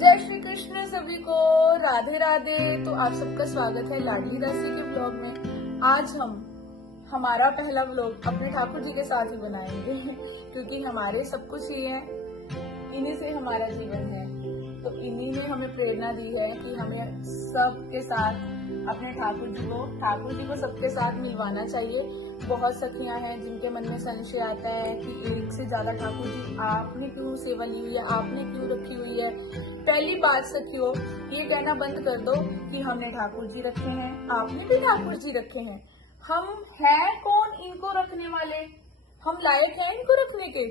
जय श्री कृष्ण सभी को, राधे राधे। तो आप सबका स्वागत है लाडली दासी के ब्लॉग में। आज हम हमारा पहला ब्लॉग अपने ठाकुर जी के साथ ही बनाएंगे क्योंकि हमारे सब कुछ ही है, इन्हीं से हमारा जीवन है। तो इन्हीं ने हमें प्रेरणा दी है कि हमें सबके साथ अपने ठाकुर जी को सबके साथ मिलवाना चाहिए। बहुत सखियां हैं जिनके मन में संशय आता है कि एक से ज्यादा ठाकुर जी आपने क्यों सेवा ली हुई है, आपने क्यों रखी हुई है। पहली बात सखियों, ये कहना बंद कर दो कि हमने ठाकुर जी रखे हैं, आपने भी ठाकुर जी रखे हैं। हम हैं कौन इनको रखने वाले? हम लायक हैं इनको रखने के?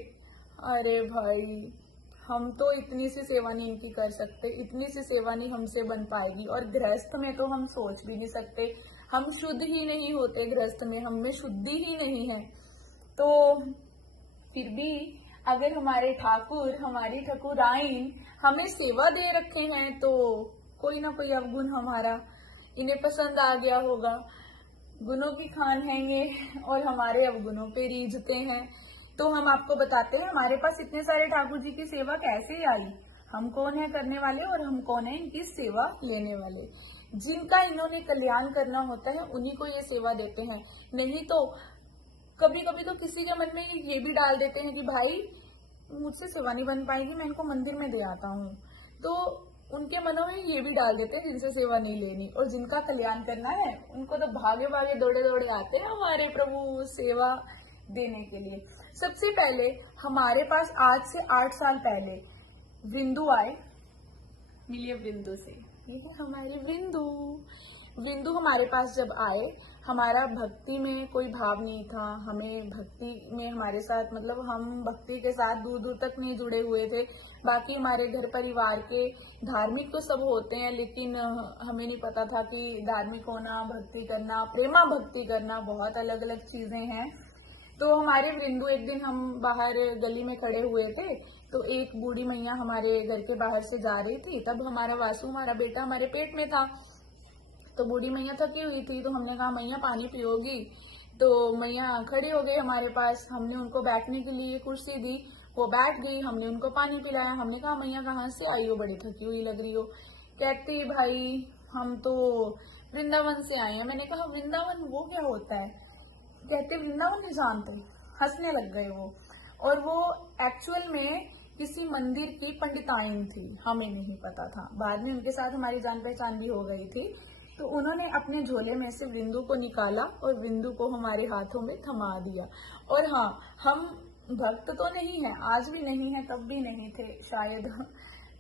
अरे भाई, हम तो इतनी सी सेवा नहीं इनकी कर सकते, इतनी सी सेवा नहीं हमसे बन पाएगी। और गृहस्थ में तो हम सोच भी नहीं सकते, हम शुद्ध ही नहीं होते, गृहस्थ में हम में शुद्धि ही नहीं है। तो फिर भी अगर हमारे ठाकुर, हमारी ठाकुराइन हमें सेवा दे रखे हैं तो कोई ना कोई अवगुण हमारा इन्हें पसंद आ गया होगा। गुणों की खान है ये और हमारे अवगुणों पे रीझते हैं। तो हम आपको बताते हैं हमारे पास इतने सारे ठाकुर जी की सेवा कैसे आई, हम कौन है करने वाले और हम कौन है इनकी सेवा लेने वाले। जिनका इन्होंने कल्याण करना होता है उन्हीं को ये सेवा देते हैं। नहीं तो कभी कभी तो किसी के मन में ये भी डाल देते हैं कि भाई मुझसे सेवा नहीं बन पाएगी, मैं इनको मंदिर में दे आता हूँ। तो उनके मनों में ये भी डाल देते हैं जिनसे सेवा नहीं लेनी, और जिनका कल्याण करना है उनको तो भागे भागे दौड़े दौड़े आते हैं हमारे प्रभु सेवा देने के लिए। सबसे पहले हमारे पास आज से 8 साल पहले वृंदु आए। मिलिए वृंदु से, ये है हमारे वृंदु हमारे पास जब आए, हमारा भक्ति में कोई भाव नहीं था। हमें भक्ति में हमारे साथ मतलब हम भक्ति के साथ दूर दूर तक नहीं जुड़े हुए थे। बाकी हमारे घर परिवार के धार्मिक तो सब होते हैं, लेकिन हमें नहीं पता था कि धार्मिक होना, भक्ति करना, प्रेमा भक्ति करना बहुत अलग अलग चीजें हैं। तो हमारे वृंदु एक दिन हम बाहर गली में खड़े हुए थे, तो एक बूढ़ी मैया हमारे घर के बाहर से जा रही थी। तब हमारा वासु, हमारा बेटा हमारे पेट में था। तो बूढ़ी मैया थकी हुई थी, तो हमने कहा मैया पानी पियोगी? तो मैया खड़ी हो गई हमारे पास। हमने उनको बैठने के लिए कुर्सी दी, वो बैठ गई, हमने उनको पानी पिलाया। हमने कहा मैया कहाँ से आई हो, बड़ी थकी हुई लग रही हो। कहती भाई हम तो वृंदावन से आए हैं। मैंने कहा वृंदावन वो क्या होता है? कहते वृंदावन नहीं जानते। हंसने लग गए वो। और वो एक्चुअल में किसी मंदिर की पंडिताइन थी, हमें नहीं पता था। बाद में उनके साथ हमारी जान पहचान भी हो गई थी। तो उन्होंने अपने झोले में से वृंदु को निकाला और वृंदु को हमारे हाथों में थमा दिया। और हाँ, हम भक्त तो नहीं है, आज भी नहीं है, तब भी नहीं थे शायद।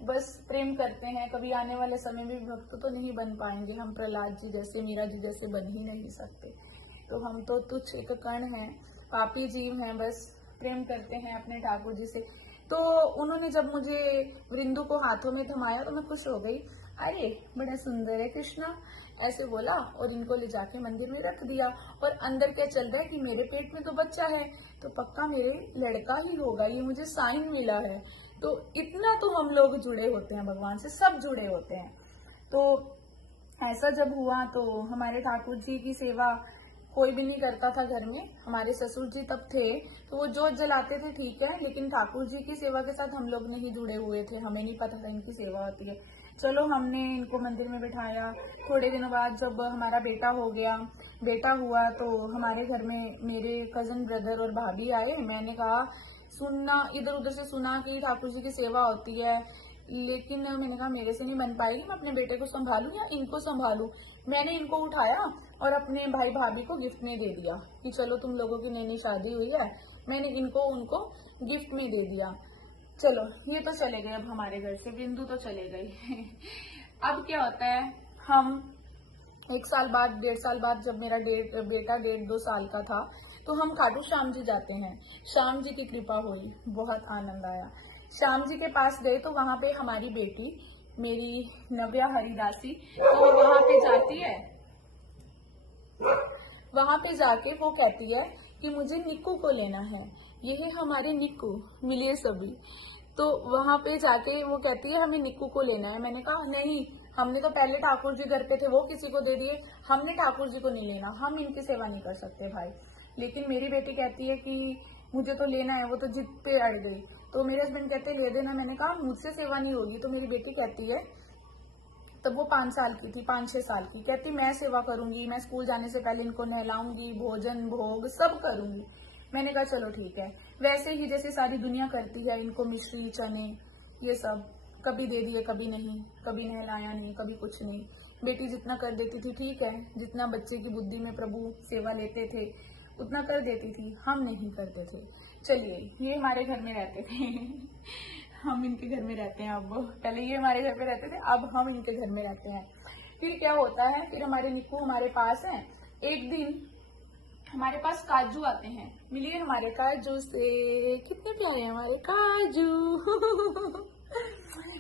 बस प्रेम करते हैं। कभी आने वाले समय में भक्त तो नहीं बन पाएंगे हम, प्रहलाद जी जैसे, मीरा जी जैसे बन ही नहीं सकते। तो हम तो तुच्छ एक कण हैं, पापी जीव हैं, बस प्रेम करते हैं अपने ठाकुर जी से। तो उन्होंने जब मुझे वृंदु को हाथों में थमाया तो मैं खुश हो गई। अरे बड़ा सुंदर है कृष्णा, ऐसे बोला और इनको ले जाके मंदिर में रख दिया। और अंदर क्या चल रहा है कि मेरे पेट में तो बच्चा है, तो पक्का मेरे लड़का ही होगा, ये मुझे साइन मिला है। तो इतना तो हम लोग जुड़े होते हैं भगवान से, सब जुड़े होते हैं। तो ऐसा जब हुआ तो हमारे ठाकुर जी की सेवा कोई भी नहीं करता था घर में। हमारे ससुर जी तब थे, तो वो जोत जलाते थे ठीक है, लेकिन ठाकुर जी की सेवा के साथ हम लोग नहीं जुड़े हुए थे, हमें नहीं पता था इनकी सेवा होती है। चलो हमने इनको मंदिर में बिठाया। थोड़े दिनों बाद जब हमारा बेटा हो गया, बेटा हुआ, तो हमारे घर में मेरे कजन ब्रदर और भाभी आए। मैंने कहा सुनना, इधर उधर से सुना कि ठाकुर जी की सेवा होती है, लेकिन मैंने कहा मेरे से नहीं बन पाएगी, मैं अपने बेटे को संभालूं या इनको संभालूं। मैंने इनको उठाया और अपने भाई भाभी को गिफ्ट में दे दिया कि चलो तुम लोगों की नई नई शादी हुई है, मैंने इनको उनको गिफ्ट में दे दिया। चलो ये तो चले गए अब हमारे घर से, बिंदु तो चले गई अब क्या होता है, हम 1 साल बाद, 1.5 साल बाद जब मेरा बेटा 1.5-2 साल का था, तो हम खाटू श्याम जी जाते हैं। श्याम जी की कृपा हुई, बहुत आनंद आया। श्याम जी के पास गए तो वहां पे हमारी बेटी, मेरी नव्या हरिदासी, तो वहां पे जाती है। वहां पे जाके वो कहती है कि मुझे निक्कू को लेना है, ये है हमारे निक्कू, मिलिए सभी। तो वहां पे जाके वो कहती है हमें निक्कू को लेना है। मैंने कहा नहीं, हमने तो पहले ठाकुर जी घर पे थे, वो किसी को दे दिए, हमने ठाकुर जी को नहीं लेना, हम इनकी सेवा नहीं कर सकते भाई। लेकिन मेरी बेटी कहती है कि मुझे तो लेना है, वो तो जिद पे अड़ गई। तो मेरे हस्बैंड कहते ले देना। मैंने कहा मुझसे सेवा नहीं होगी। तो मेरी बेटी कहती है, तब वो 5 साल की थी, 5-6 साल की, कहती मैं सेवा करूंगी, मैं स्कूल जाने से पहले इनको नहलाऊंगी, भोजन भोग सब करूंगी। मैंने कहा चलो ठीक है। वैसे ही जैसे सारी दुनिया करती है, इनको मिश्री चने ये सब कभी दे दिए, कभी नहीं, कभी नहलाया नहीं, कभी कुछ नहीं। बेटी जितना कर देती थी ठीक है, जितना बच्चे की बुद्धि में प्रभु सेवा लेते थे उतना कर देती थी, हम नहीं करते थे। चलिए, ये हमारे घर में रहते थे हम इनके घर में रहते हैं अब। पहले ये हमारे घर पे रहते थे, अब हम इनके घर में रहते हैं। फिर क्या होता है, फिर हमारे निक्कू हमारे पास हैं। एक दिन हमारे पास काजू आते हैं, मिलिए हमारे काजू से, कितने प्यारे हैं हमारे काजू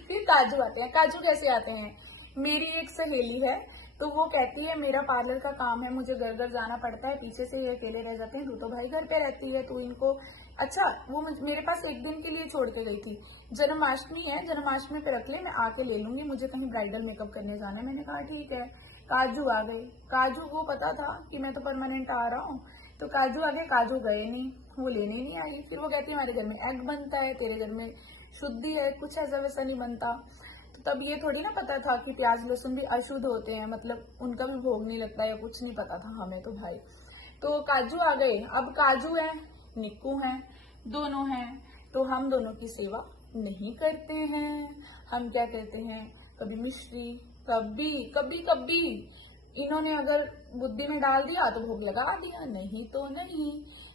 फिर काजू आते हैं। काजू कैसे आते हैं, मेरी एक सहेली है, तो वो कहती है मेरा पार्लर का काम है, मुझे घर घर जाना पड़ता है, पीछे से ये अकेले रह जाते हैं, तू तो भाई घर पे रहती है, तू इनको। अच्छा, वो मेरे पास एक दिन के लिए छोड़ के गई थी। जन्माष्टमी है, जन्माष्टमी पे रख ले, मैं आके ले लूंगी, मुझे कहीं ब्राइडल मेकअप करने जाना है। मैंने कहा ठीक है। काजू आ गए। काजू को पता था कि मैं तो परमानेंट आ रहा हूँ, तो काजू आ गए। काजू गए नहीं, वो लेने नहीं आई। फिर वो कहती है हमारे घर में एग बनता है, तेरे घर में शुद्धि है, कुछ ऐसा वैसा नहीं बनता। तो तब ये थोड़ी ना पता था कि प्याज लहसुन भी अशुद्ध होते हैं, मतलब उनका भी भोग नहीं लगता, या कुछ नहीं पता था हमें तो भाई। तो काजू आ गए। अब काजू है, निक्कू है, दोनों हैं, तो हम दोनों की सेवा नहीं करते हैं। हम क्या करते हैं, कभी मिश्री, कभी कभी कभी इन्होंने अगर बुद्धि में डाल दिया तो भोग लगा दिया, नहीं तो नहीं।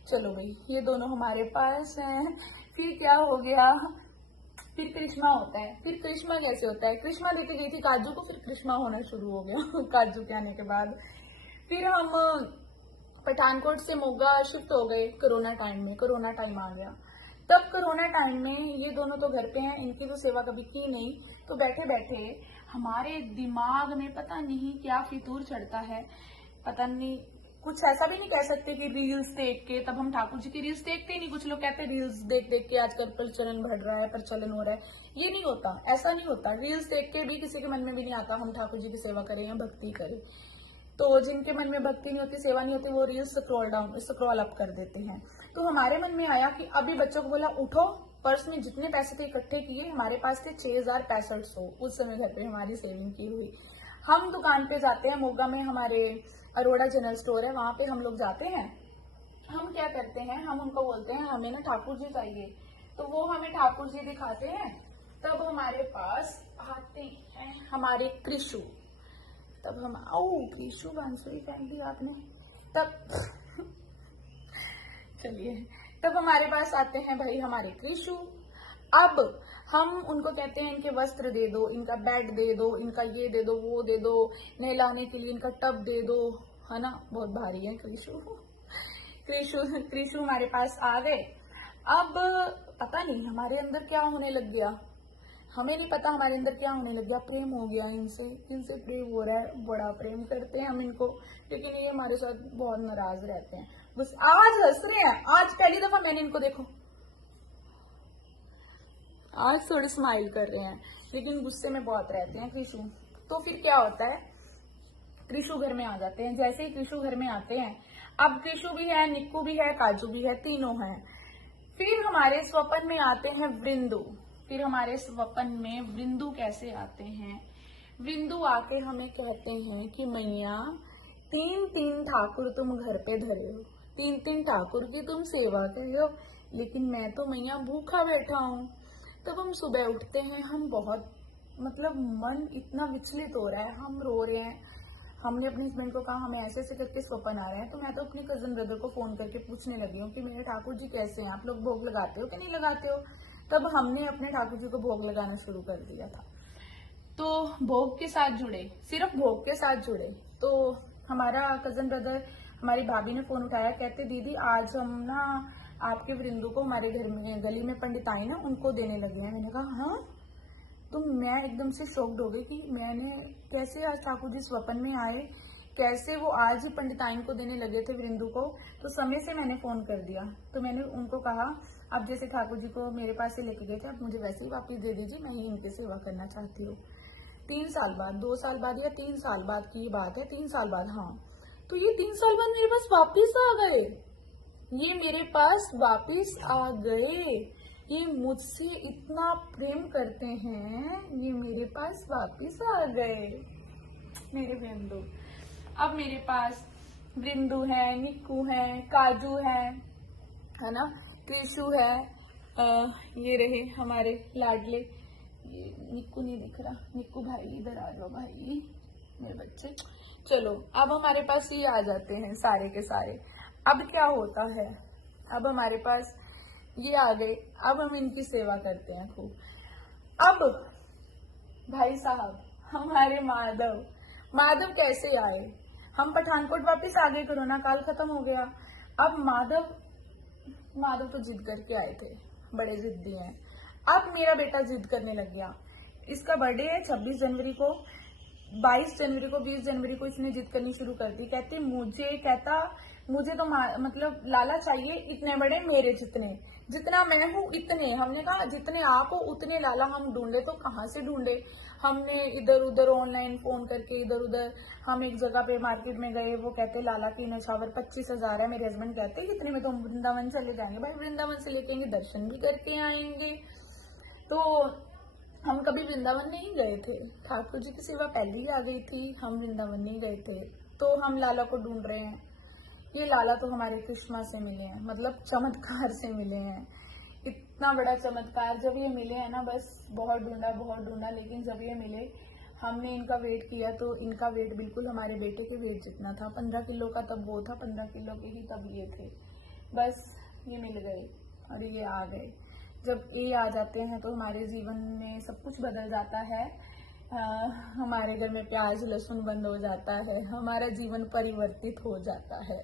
चलो भाई, ये दोनों हमारे पास हैं। फिर क्या हो गया, फिर कृष्णा होता है। फिर कृष्णा कैसे होता है, कृष्णा लेके गई थी काजू को, फिर कृष्णा होना शुरू हो गया काजू के आने के बाद। फिर हम पठानकोट से मोगा शिफ्ट हो गए कोरोना टाइम में। कोरोना टाइम आ गया, तब कोरोना टाइम में ये दोनों तो घर पे हैं, इनकी तो सेवा कभी की नहीं। तो बैठे बैठे हमारे दिमाग में पता नहीं क्या फितूर चढ़ता है, पता नहीं, कुछ ऐसा भी नहीं कह सकते कि रील्स देख के, तब हम ठाकुर जी की रील्स देखते ही नहीं। कुछ लोग कहते हैं रील्स देख देख के आजकल प्रचलन बढ़ रहा है, प्रचलन हो रहा है। ये नहीं होता, ऐसा नहीं होता। रील्स देख के भी किसी के मन में भी नहीं आता हम ठाकुर जी की सेवा करें या भक्ति करें। तो जिनके मन में भक्ति नहीं होती, सेवा नहीं होती, वो रील्स स्क्रॉल अप कर देते हैं। तो हमारे मन में आया कि अभी बच्चों को बोला उठो, पर्स में जितने पैसे थे इकट्ठे किए, हमारे पास थे 6,065 उस समय घर पे हमारी सेविंग की हुई। हम दुकान पे जाते हैं, मोगा में हमारे अरोड़ा जनरल स्टोर है, वहां पे हम लोग जाते हैं। हम क्या करते हैं, हम उनको बोलते हैं हमें ना ठाकुर जी चाहिए, तो वो हमें ठाकुर जी दिखाते हैं। तब हमारे पास आते हैं हमारे कृषु, तब हम कृषु बांसुरी फेंक दी आपने, तब चलिए, तब हमारे पास आते हैं भाई हमारे कृषु। अब हम उनको कहते हैं इनके वस्त्र दे दो, इनका बेड दे दो, इनका ये दे दो, वो दे दो, नहलाने के लिए इनका टब दे दो, है ना, बहुत भारी है कृषु। कृषु हमारे पास आ गए। अब पता नहीं हमारे अंदर क्या होने लग गया, हमें नहीं पता हमारे अंदर क्या होने लग गया, प्रेम हो गया इनसे, इनसे प्रेम हो रहा है, बड़ा प्रेम करते हैं हम इनको। लेकिन ये हमारे साथ बहुत नाराज रहते हैं, बस आज हंस रहे हैं, आज पहली दफा मैंने इनको देखो, आज थोड़ी स्माइल कर रहे हैं, लेकिन गुस्से में बहुत रहते हैं कृषु। तो फिर क्या होता है, कृषु घर में आ जाते हैं। जैसे ही कृषु घर में आते हैं, अब कृषु भी है, निक्कू भी है, काजू भी है, तीनों हैं। फिर हमारे स्वपन में आते हैं वृंदु। फिर हमारे स्वपन में वृंदु कैसे आते हैं, वृंदु आके हमें कहते हैं कि मैया 3-3 ठाकुर तुम घर पे धरे हो, 3-3 ठाकुर की तुम सेवा कर रहे हो, लेकिन मैं तो मैया भूखा बैठा हूँ। तब हम सुबह उठते हैं, हम बहुत मतलब मन इतना विचलित हो रहा है, हम रो रहे हैं। हमने अपने हस्बैंड को कहा हमें ऐसे ऐसे करके स्वप्न आ रहे हैं। तो मैं तो अपने कजन ब्रदर को फोन करके पूछने लगी हूँ कि मेरे ठाकुर जी कैसे हैं, आप लोग भोग लगाते हो कि नहीं लगाते हो। तब हमने अपने ठाकुर जी को भोग लगाना शुरू कर दिया था। तो भोग के साथ जुड़े, सिर्फ भोग के साथ जुड़े। तो हमारा कजन ब्रदर, हमारी भाभी ने फोन उठाया, कहते दीदी आज हम ना आपके वृंदु को हमारे घर में गली में पंडित आई ना, उनको देने लगे हैं। मैंने कहा हाँ, तो मैं एकदम से शॉक्ड हो गई कि मैंने कैसे आज ठाकुर जी स्वप्न में आए, कैसे वो आज ही पंडिताइन को देने लगे थे वृंदु को। तो समय से मैंने फोन कर दिया। तो मैंने उनको कहा अब जैसे ठाकुर जी को मेरे पास से लेके गए थे, अब मुझे वैसे ही वापिस दे दीजिए, मैं ही इनकी सेवा करना चाहती हूँ। 3 साल बाद, 2 साल बाद या 3 साल बाद की बात है, 3 साल बाद, हाँ। तो ये 3 साल बाद मेरे पास वापिस आ गए, ये मेरे पास वापिस आ गए। ये मुझसे इतना प्रेम करते हैं, ये मेरे पास वापिस आ गए मेरे बिंदु। अब मेरे पास बिंदु है, निक्कू है, काजू है ना, कृषु है, ये रहे हमारे लाडले, ये निक्कू नहीं दिख रहा, निक्कू भाई इधर आ जाओ भाई मेरे बच्चे। चलो अब हमारे पास ये आ जाते हैं सारे के सारे। अब क्या होता है, अब हमारे पास ये आ गए, अब हम इनकी सेवा करते हैं खूब। अब भाई साहब हमारे माधव कैसे आए, हम पठानकोट वापस आ गए, कोरोना काल खत्म हो गया। अब माधव तो जिद करके आए थे, बड़े जिद्दी हैं। अब मेरा बेटा जिद करने लग गया, इसका बर्थडे है 26 जनवरी को, 22 जनवरी को, 20 जनवरी को इसने जिद करनी शुरू कर दी। मुझे तो मतलब लाला चाहिए इतने बड़े मेरे जितना मैं हूँ इतने। हमने कहा जितने आप हो उतने लाला हम ढूंढे, तो कहाँ से ढूंढे। हमने इधर उधर ऑनलाइन फोन करके इधर उधर, हम एक जगह पे मार्केट में गए, वो कहते लाला की नछावर 25,000 है। मेरे हस्बैंड कहते इतने में तो हम वृंदावन चले जाएंगे। भाई वृंदावन से लेके दर्शन भी करके आएंगे। तो हम कभी वृंदावन नहीं गए थे, ठाकुर जी की सेवा पहले ही आ गई थी, हम वृंदावन नहीं गए थे। तो हम लाला को ढूंढ रहे हैं। ये लाला तो हमारे कृष्णा से मिले हैं, मतलब चमत्कार से मिले हैं। इतना बड़ा चमत्कार, जब ये मिले हैं ना, बस बहुत ढूंढा, लेकिन जब ये मिले, हमने इनका वेट किया तो इनका वेट बिल्कुल हमारे बेटे के वेट जितना था। 15 किलो का तब वो था, 15 किलो के ही तब ये थे। बस ये मिल गए और ये आ गए। जब ये आ जाते हैं तो हमारे जीवन में सब कुछ बदल जाता है। हमारे घर में प्याज लहसुन बंद हो जाता है, हमारा जीवन परिवर्तित हो जाता है।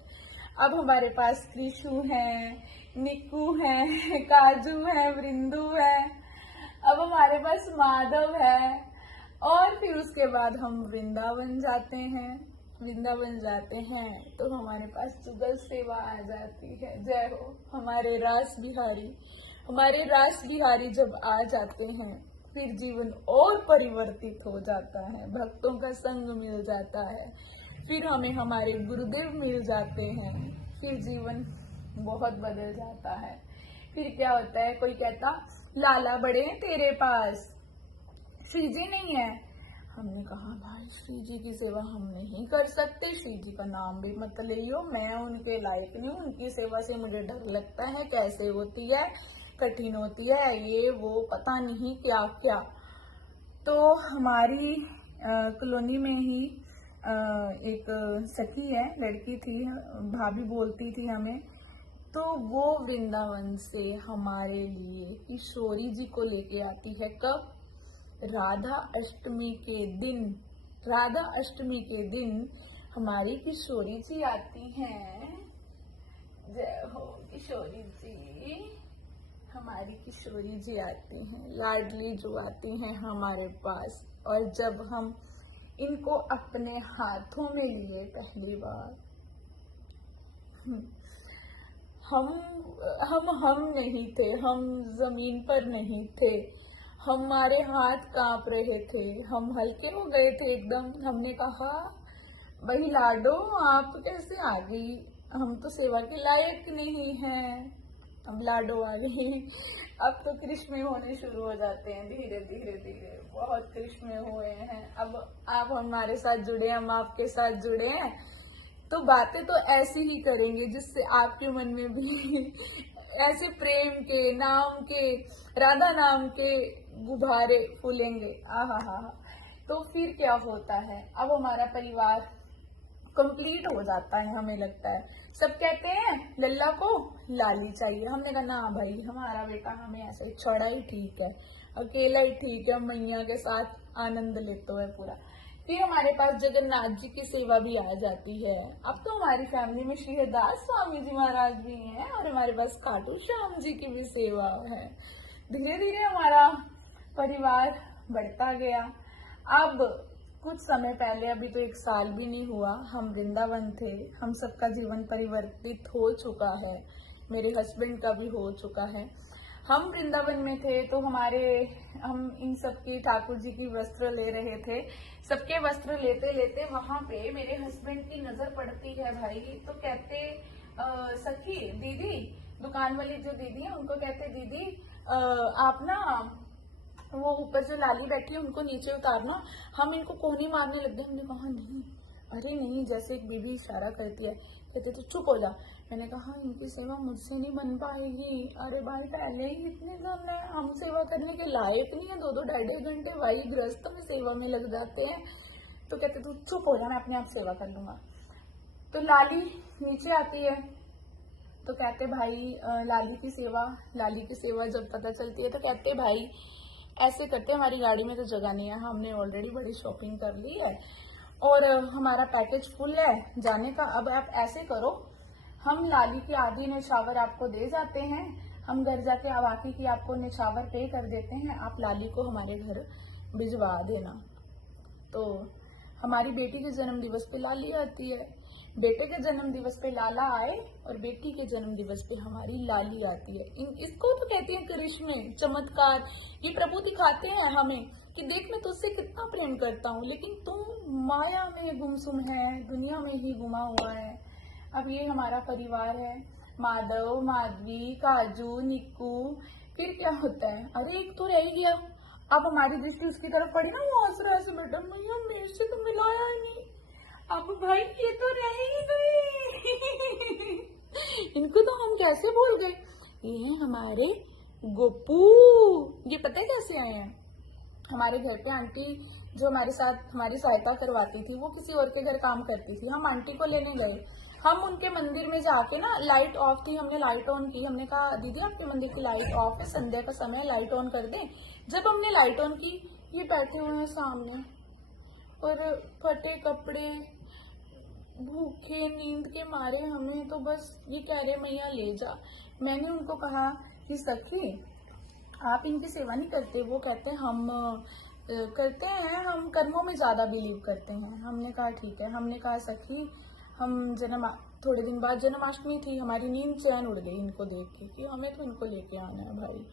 अब हमारे पास कृषु है, निक्कू है, काजू है, वृंदु है, अब हमारे पास माधव है। और फिर उसके बाद हम वृंदावन जाते हैं। तो हमारे पास जुगल सेवा आ जाती है। जय हो हमारे रास बिहारी जब आ जाते हैं, फिर जीवन और परिवर्तित हो जाता है। भक्तों का संग मिल जाता है, फिर हमें हमारे गुरुदेव मिल जाते हैं, फिर जीवन बहुत बदल जाता है। फिर क्या होता है, कोई कहता लाला बड़े हैं तेरे पास, श्री जी नहीं है। हमने कहा भाई श्री जी की सेवा हम नहीं कर सकते, श्री जी का नाम भी मत ले लियो, मैं उनके लायक नहीं, उनकी सेवा से मुझे डर लगता है, कैसे होती है, कठिन होती है, ये वो पता नहीं क्या क्या। तो हमारी कॉलोनी में ही एक सखी है, लड़की थी, भाभी बोलती थी हमें, तो वो वृंदावन से हमारे लिए किशोरी जी को लेके आती है। कब? राधा अष्टमी के दिन हमारी किशोरी जी आती हैं। जय हो किशोरी जी, हमारी किशोरी जी आती हैं, लाडली जो आती हैं हमारे पास। और जब हम इनको अपने हाथों में लिए पहली बार, हम नहीं थे, हम जमीन पर नहीं थे, हमारे हाथ कांप रहे थे, हम हल्के हो गए थे एकदम। हमने कहा वही लाडो आप कैसे आ गई, हम तो सेवा के लायक नहीं हैं। अब लाडो आ गई। अब तो कृष्ण होने शुरू हो जाते हैं, धीरे धीरे बहुत कृष्ण हुए हैं। अब आप हमारे साथ जुड़े, हम आपके साथ जुड़े हैं, तो बातें तो ऐसी ही करेंगे जिससे आपके मन में भी ऐसे प्रेम के, नाम के, राधा नाम के गुब्बारे फूलेंगे। आहा। तो फिर क्या होता है, अब हमारा परिवार कंप्लीट हो जाता है। हमें लगता है, सब कहते हैं लल्ला को लाली चाहिए, हमने कहा ना भाई, हमारा बेटा हमें ऐसे छोड़ा ही ठीक है, अकेला ही ठीक है, मैया के साथ आनंद लेते है पूरा। फिर हमारे पास जगन्नाथ जी की सेवा भी आ जाती है। अब तो हमारी फैमिली में श्रीहरदास स्वामी जी महाराज भी हैं और हमारे पास खाटू श्याम जी की भी सेवा है। धीरे धीरे हमारा परिवार बढ़ता गया। अब कुछ समय पहले, अभी तो 1 साल भी नहीं हुआ, हम वृंदावन थे। हम सबका जीवन परिवर्तित हो चुका है, मेरे हस्बैंड का भी हो चुका है। हम वृंदावन में थे तो हम इन सबकी ठाकुर जी की वस्त्र ले रहे थे। सबके वस्त्र लेते लेते वहां पे मेरे हस्बैंड की नजर पड़ती है भाई। तो कहते सखी दीदी, दुकान वाली जो दीदी है उनको कहते दीदी आप ना वो ऊपर जो लाली बैठी है उनको नीचे उतारना, हम इनको कोहनी मारने लग गए। हमने कहा नहीं, अरे नहीं, जैसे एक बीबी इशारा करती है, कहते तो चुप हो जा। मैंने कहा इनकी सेवा मुझसे नहीं बन पाएगी। अरे भाई पहले ही इतने जन है, हम सेवा करने के लायक नहीं है, 2-2 ढाई-ढाई घंटे भाई गृहस्थ में सेवा में लग जाते हैं। तो कहते तू चुप हो जा, मैं अपने आप सेवा कर लूंगा। तो लाली नीचे आती है तो कहते भाई लाली की सेवा जब पता चलती है तो कहते भाई ऐसे करते, हमारी गाड़ी में तो जगह नहीं है, हमने ऑलरेडी बड़ी शॉपिंग कर ली है और हमारा पैकेज फुल है जाने का। अब आप ऐसे करो, हम लाली की आधी निछावर आपको दे जाते हैं, हम घर जाके बाकी की आपको निछावर पे कर देते हैं, आप लाली को हमारे घर भिजवा देना। तो हमारी बेटी के जन्म दिवस पे लाली आती है, बेटे के जन्म दिवस पे लाला आए और बेटी के जन्म दिवस पे हमारी लाली आती है। इसको तो कहते हैं करिश्मे, चमत्कार। ये प्रभु दिखाते हैं हमें कि देख मैं तुझसे कितना प्रेम करता हूँ, लेकिन तुम माया में गुमसुम है, दुनिया में ही गुमा हुआ है। अब ये हमारा परिवार है, माधव, माधवी, काजू, निक्कू। फिर क्या होता है, अरे एक तो रह गया। अब हमारी दृष्टि उसकी तरफ पड़ी ना, वो हंस रहा है, मैडम भैया मेरे से तो मिलाया ही नहीं। अब भाई ये तो रह ही गई। इनको तो हम कैसे भूल गए। ये हैं हमारे गोपू। ये पता है कैसे आए हैं, हमारे घर पे आंटी जो हमारे साथ हमारी सहायता करवाती थी, वो किसी और के घर काम करती थी। हम आंटी को लेने गए, हम उनके मंदिर में जाके ना, लाइट ऑफ थी, हमने लाइट ऑन की। हमने कहा दीदी आपके मंदिर की लाइट ऑफ है, संध्या का समय, लाइट ऑन कर दें। जब हमने लाइट ऑन की, ये बैठे हुए हैं सामने और फटे कपड़े, भूखे, नींद के मारे, हमें तो बस ये कह रहे मैया ले जा। मैंने उनको कहा कि सखी आप इनकी सेवा नहीं करते। वो कहते हैं हम करते हैं, हम कर्मों में ज्यादा बिलीव करते हैं। हमने कहा ठीक है। हमने कहा सखी हम थोड़े दिन बाद जन्माष्टमी थी, हमारी नींद चैन उड़ गई इनको देख के कि हमें तो इनको लेके आना है भाई।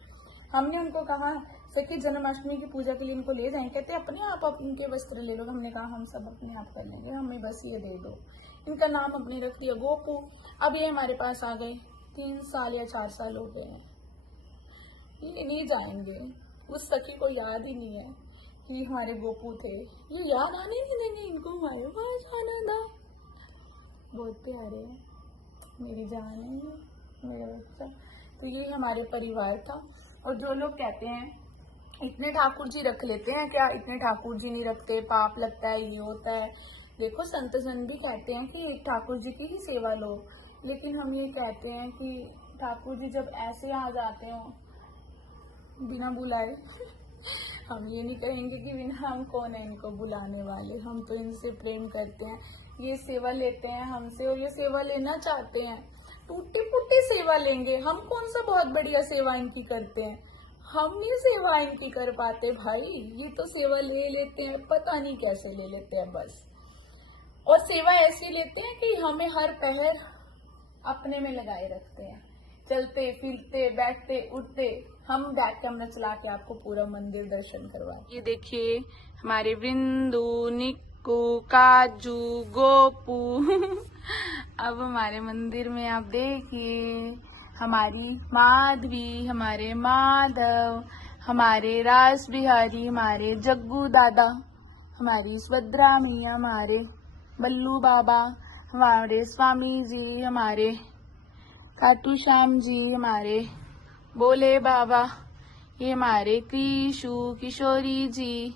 हमने उनको कहा सखी जन्माष्टमी की पूजा के लिए इनको ले जाएं। कहते अपने आप इनके वस्त्र ले लो। हमने कहा हम सब अपने आप कर लेंगे, हमें बस ये दे दो। इनका नाम अपने रख दिया गोपू। अब ये हमारे पास आ गए, 3 साल या 4 साल हो गए हैं। ये नहीं जाएंगे, उस सखी को याद ही नहीं है कि हमारे गोपू थे। ये याद आने नहीं देंगे इनको हमारे पास आना था। बहुत प्यारे हैं, मेरी जान है मेरा बच्चा। तो ये हमारे परिवार था। और जो लोग कहते हैं इतने ठाकुर जी रख लेते हैं क्या, इतने ठाकुर जी नहीं रखते, पाप लगता है, ये होता है। देखो संत जन भी कहते हैं कि ठाकुर जी की ही सेवा लो, लेकिन हम ये कहते हैं कि ठाकुर जी जब ऐसे आ जाते हो बिना बुलाए हम ये नहीं कहेंगे कि बिना, हम कौन है इनको बुलाने वाले, हम तो इनसे प्रेम करते हैं। ये सेवा लेते हैं हमसे और ये सेवा लेना चाहते हैं, टूटी फूटी सेवा लेंगे। हम कौन सा बहुत बढ़िया सेवा इनकी करते हैं, हम नहीं सेवा इनकी कर पाते भाई। ये तो सेवा ले लेते हैं, पता नहीं कैसे ले लेते हैं बस। और सेवा ऐसी लेते हैं कि हमें हर पहर अपने में लगाए रखते हैं, चलते फिरते बैठते उठते। हम बैक कैमरा चला के आपको पूरा मंदिर दर्शन करवाए। ये देखिए हमारे बिंदु, निक्कू, काजू, गोपू। अब हमारे मंदिर में आप देखिए हमारी माधवी, हमारे माधव, हमारे रास बिहारी, हमारे जग्गू दादा, हमारी सुभद्रा मैया, हमारे बल्लू बाबा, हमारे स्वामी जी, हमारे खाटू श्याम जी, हमारे बोले बाबा, ये हमारे कृषु किशोरी जी,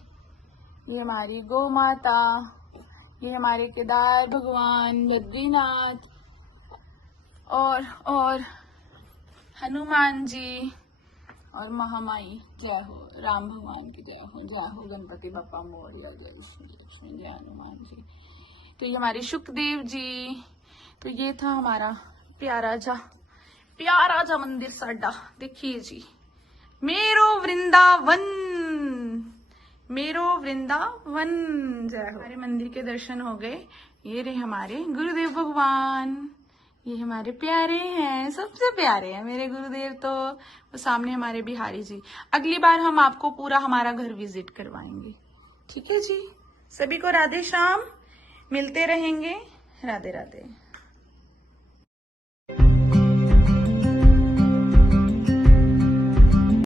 ये हमारी गौ माता, ये हमारे केदार भगवान, बद्रीनाथ और हनुमान जी और महामाई। जय हो राम भगवान की जय हो गणपति बप्पा मोरया, जय श्री लक्ष्मी, जय हनुमान जी। तो ये हमारे सुखदेव जी। तो ये था हमारा प्यारा जा मंदिर साडा। देखिए जी, मेरो वृंदावन, मेरो वृंदावन। जय हो। हमारे मंदिर के दर्शन हो गए। ये रहे हमारे गुरुदेव भगवान, ये हमारे प्यारे हैं, सबसे प्यारे हैं मेरे गुरुदेव। तो वो सामने हमारे बिहारी जी। अगली बार हम आपको पूरा हमारा घर विजिट करवाएंगे, ठीक है जी। सभी को राधे श्याम, मिलते रहेंगे। राधे राधे।